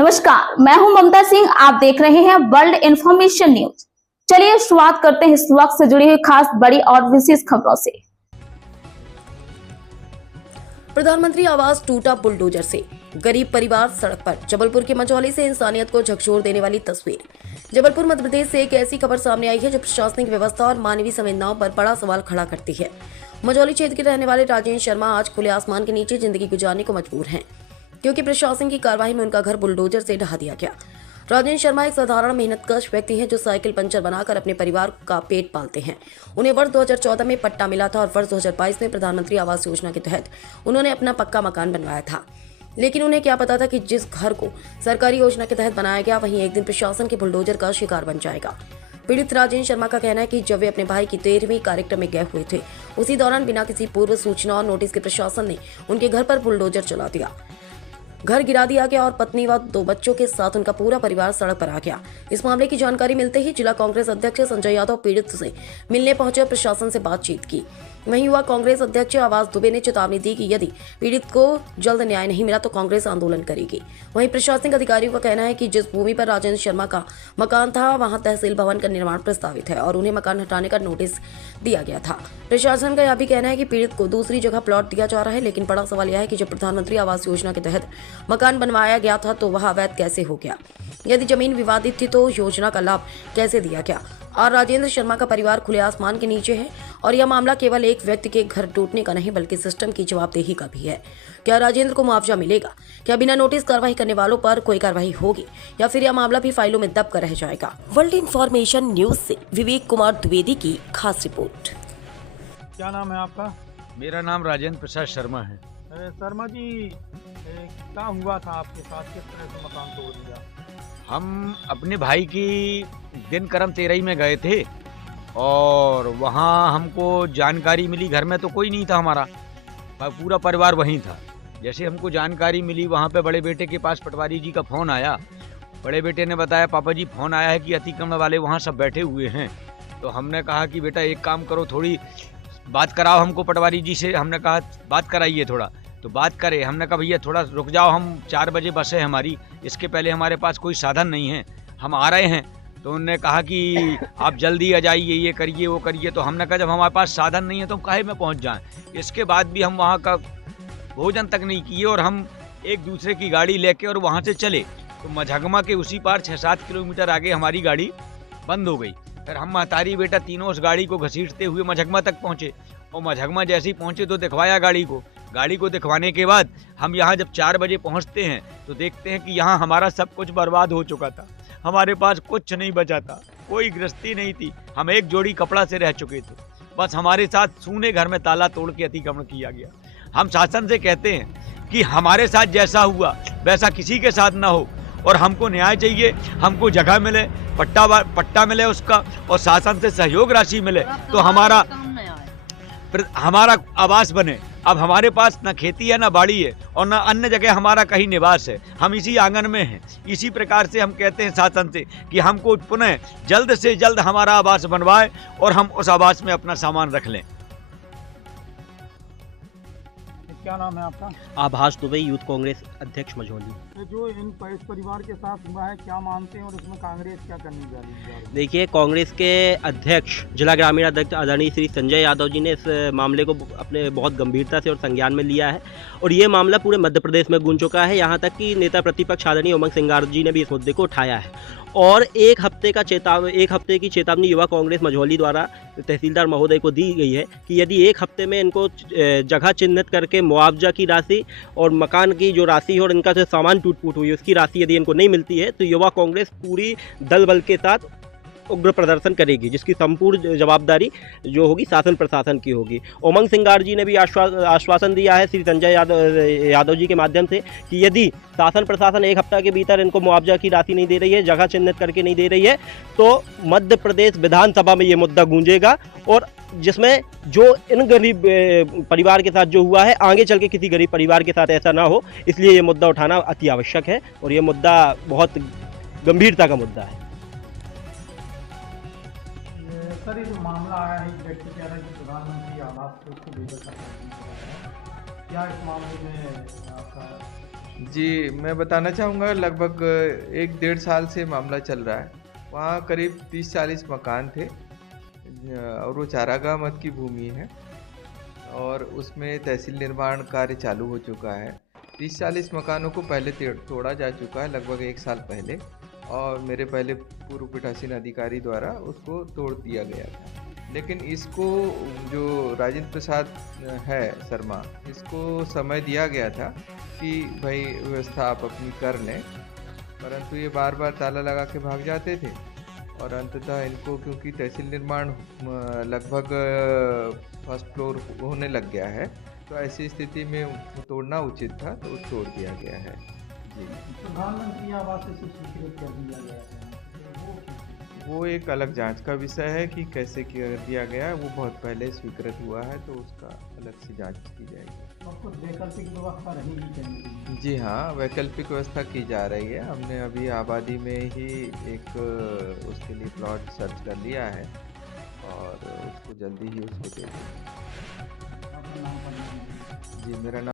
नमस्कार, मैं हूं ममता सिंह। आप देख रहे हैं वर्ल्ड इंफॉर्मेशन न्यूज। चलिए शुरुआत करते हैं इस वक्त से जुड़ी हुई खास बड़ी और विशेष खबरों से। प्रधानमंत्री आवास टूटा बुलडोजर से, गरीब परिवार सड़क पर। जबलपुर के मझौली से इंसानियत को झकझोर देने वाली तस्वीर। जबलपुर मध्य प्रदेश से एक ऐसी खबर सामने आई है जो प्रशासनिक व्यवस्था और मानवीय संवेदनाओं पर बड़ा सवाल खड़ा करती है। मझौली क्षेत्र के रहने वाले राजेंद्र शर्मा आज खुले आसमान के नीचे जिंदगी गुजारने को मजबूर हैं, क्योंकि प्रशासन की कार्रवाई में उनका घर बुलडोजर से ढहा दिया गया। राजेंद्र शर्मा एक साधारण मेहनतकश व्यक्ति हैं जो साइकिल पंचर बनाकर अपने परिवार का पेट पालते हैं। उन्हें वर्ष 2014 में पट्टा मिला था और वर्ष 2022 में प्रधानमंत्री आवास योजना के तहत उन्होंने अपना पक्का मकान बनवाया था। लेकिन उन्हें क्या पता था कि जिस घर को सरकारी योजना के तहत बनाया गया वहीं एक दिन प्रशासन के बुलडोजर का शिकार बन जाएगा। पीड़ित राजेंद्र शर्मा का कहना है कि जब वे अपने भाई की 13वीं कार्यक्रम में गए हुए थे, उसी दौरान बिना किसी पूर्व सूचना और नोटिस के प्रशासन ने उनके घर पर बुलडोजर चला दिया। घर गिरा दिया गया और पत्नी व 2 बच्चों के साथ उनका पूरा परिवार सड़क पर आ गया। इस मामले की जानकारी मिलते ही जिला कांग्रेस अध्यक्ष संजय यादव पीड़ित से मिलने पहुंचे और प्रशासन से बातचीत की। वहीं युवा कांग्रेस अध्यक्ष आवास दुबे ने चेतावनी दी कि यदि पीड़ित को जल्द न्याय नहीं मिला तो कांग्रेस आंदोलन करेगी। वहीं प्रशासनिक अधिकारियों का कहना है कि जिस भूमि पर राजेंद्र शर्मा का मकान था वहां तहसील भवन का निर्माण प्रस्तावित है और उन्हें मकान हटाने का नोटिस दिया गया था। प्रशासन का यह भी कहना है कि पीड़ित को दूसरी जगह प्लॉट दिया जा रहा है, लेकिन बड़ा सवाल यह है कि जब प्रधानमंत्री आवास योजना के तहत मकान बनवाया गया था तो वह अवैध कैसे हो गया? यदि जमीन विवादित थी तो योजना का लाभ कैसे दिया गया? और राजेंद्र शर्मा का परिवार खुले आसमान के नीचे है और यह मामला केवल एक व्यक्ति के घर टूटने का नहीं बल्कि सिस्टम की जवाबदेही का भी है। क्या राजेंद्र को मुआवजा मिलेगा? क्या बिना नोटिस कार्रवाई करने वालों पर कोई कार्रवाई होगी या फिर यह मामला भी फाइलों में दब कर रह जाएगा? वर्ल्ड इंफॉर्मेशन न्यूज से विवेक कुमार द्विवेदी की खास रिपोर्ट। क्या नाम है आपका? मेरा नाम राजेंद्र प्रसाद शर्मा है। शर्मा जी, क्या हुआ था आपके साथ? किस तरह से मकान तोड़ दिया? हम अपने भाई की दिनकर्म 13 में गए थे और वहाँ हमको जानकारी मिली, घर में तो कोई नहीं था हमारा, पूरा परिवार वहीं था। जैसे हमको जानकारी मिली वहाँ पे बड़े बेटे के पास पटवारी जी का फ़ोन आया। बड़े बेटे ने बताया पापा जी फ़ोन आया है कि अतिक्रमण वाले वहाँ सब बैठे हुए हैं। तो हमने कहा कि बेटा एक काम करो, थोड़ी बात कराओ हमको पटवारी जी से। हमने कहा बात कराइए थोड़ा, तो बात करे। हमने कहा भैया थोड़ा रुक जाओ, हम 4 बजे बस है हमारी, इसके पहले हमारे पास कोई साधन नहीं है, हम आ रहे हैं। तो उन्होंने कहा कि आप जल्दी आ जाइए, ये करिए वो करिए। तो हमने कहा जब हमारे पास साधन नहीं है तो हम काहे में पहुंच जाएं। इसके बाद भी हम वहाँ का भोजन तक नहीं किए और हम एक दूसरे की गाड़ी लेके और वहाँ से चले। तो मझगमा के उसी पार 6-7 किलोमीटर आगे हमारी गाड़ी बंद हो गई। फिर हम महतारी बेटा तीनों उस गाड़ी को घसीटते हुए मझगमा तक पहुँचे और मझगमा जैसे ही पहुँचे तो दिखवाया गाड़ी को दिखवाने के बाद हम यहाँ जब 4 बजे पहुँचते हैं तो देखते हैं कि यहाँ हमारा सब कुछ बर्बाद हो चुका था। हमारे पास कुछ नहीं बचा था, कोई गृहस्थी नहीं थी, हम एक जोड़ी कपड़ा से रह चुके थे। बस हमारे साथ सूने घर में ताला तोड़ के अतिक्रमण किया गया। हम शासन से कहते हैं कि हमारे साथ जैसा हुआ वैसा किसी के साथ ना हो और हमको न्याय चाहिए, हमको जगह मिले, पट्टा मिले उसका और शासन से सहयोग राशि मिले तो हमारा आवास बने। अब हमारे पास न खेती है, न बाड़ी है और न अन्य जगह हमारा कहीं निवास है, हम इसी आंगन में हैं। इसी प्रकार से हम कहते हैं शासन से कि हमको पुनः जल्द से जल्द हमारा आवास बनवाए और हम उस आवास में अपना सामान रख लें। क्या नाम है आपका? आभास दुबे, यूथ कांग्रेस अध्यक्ष मझौली। जो इस परिवार के साथ हुआ है क्या मानते हैं और इसमें कांग्रेस क्या करने जा रही है? देखिए, कांग्रेस के अध्यक्ष, जिला ग्रामीण अध्यक्ष आदरणीय श्री संजय यादव जी ने इस मामले को अपने बहुत गंभीरता से और संज्ञान में लिया है और ये मामला पूरे मध्य प्रदेश में गूंज चुका है। यहाँ तक कि नेता प्रतिपक्ष आदरणीय उमंग सिंगार जी ने भी इस मुद्दे को उठाया है और एक हफ्ते की चेतावनी युवा कांग्रेस मझौली द्वारा तहसीलदार महोदय को दी गई है कि यदि 1 हफ्ते में इनको जगह चिन्हित करके मुआवजा की राशि और मकान की जो राशि है और इनका जो सामान टूट फूट हुई है उसकी राशि यदि इनको नहीं मिलती है तो युवा कांग्रेस पूरी दल बल के साथ उग्र प्रदर्शन करेगी, जिसकी संपूर्ण जवाबदारी जो होगी शासन प्रशासन की होगी। उमंग सिंगार जी ने भी आश्वासन दिया है श्री संजय यादव जी के माध्यम से कि यदि शासन प्रशासन 1 हफ्ता के भीतर इनको मुआवजा की राशि नहीं दे रही है, जगह चिन्हित करके नहीं दे रही है, तो मध्य प्रदेश विधानसभा में ये मुद्दा गूंजेगा और जिसमें जो इन गरीब परिवार के साथ जो हुआ है आगे चल के किसी गरीब परिवार के साथ ऐसा ना हो, इसलिए ये मुद्दा उठाना अति आवश्यक है और ये मुद्दा बहुत गंभीरता का मुद्दा है। सर, ये जो मामला आया है, एक व्यक्ति कह रहा है कि प्रधानमंत्री आवास को उसको भेजा था, क्या इस मामले में आपका जी, मैं बताना चाहूँगा लगभग 1 डेढ़ साल से मामला चल रहा है। वहाँ करीब 30-40 मकान थे और वो चारागाह मत की भूमि है और उसमें तहसील निर्माण कार्य चालू हो चुका है। 30-40 मकानों को पहले तोड़ा जा चुका है लगभग 1 साल पहले और मेरे पहले पूर्व पीठासीन अधिकारी द्वारा उसको तोड़ दिया गया था। लेकिन इसको जो राजेंद्र प्रसाद है शर्मा, इसको समय दिया गया था कि भाई व्यवस्था आप अपनी कर लें, परंतु ये बार बार ताला लगा के भाग जाते थे और अंततः इनको क्योंकि तहसील निर्माण लगभग फर्स्ट फ्लोर होने लग गया है, तो ऐसी स्थिति में वो तोड़ना उचित था, तो तोड़ दिया गया है। जी, प्रधानमंत्री आवास से स्वीकृत कर दिया गया है, वो एक अलग जांच का विषय है कि कैसे कर दिया गया, वो बहुत पहले स्वीकृत हुआ है, तो उसका अलग से जांच की जाएगी। और कुछ वैकल्पिक व्यवस्था रहेगी चाहिए। जी हाँ, वैकल्पिक व्यवस्था की जा रही है। हमने अभी आबादी में ही एक उसके लिए प्लॉट सर्च कर लिया है और उसको जल्दी ही उसको दे देंगे। अपना नाम पर जी, मेरा नाम